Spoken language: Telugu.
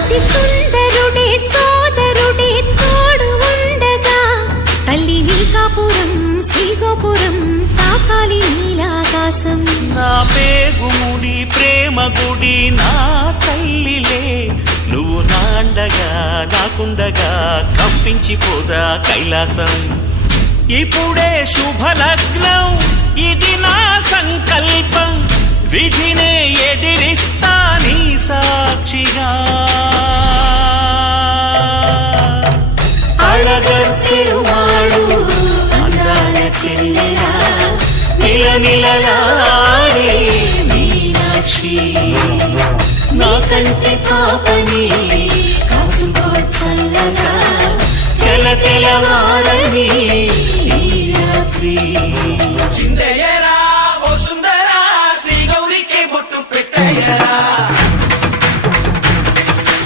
అతి సుందరుడే సోదరుడే తోడు ఉండగా తల్లి నీకాపురం శ్రీగోపురం తాకాలి నీలాకాశం. నా పేగుముడి ప్రేమ గుడి నా తల్లిలే, నువ్వు నాండగా నాకుండగా కంపించిపోదా కైలాసం. ఇప్పుడే శుభలగ్నం ఇది నా సంకల్పం, విధినే ఎదిరిస్తా నీ సాక్షిగా. అళగర్ పెరుమాళు అందాల చెల్లెలా మిలమిలలాడే మీనాక్షి, నీ కంటి పాపని కాచుకో చల్లగా తెల తెలవారని ఈ రాత్రి.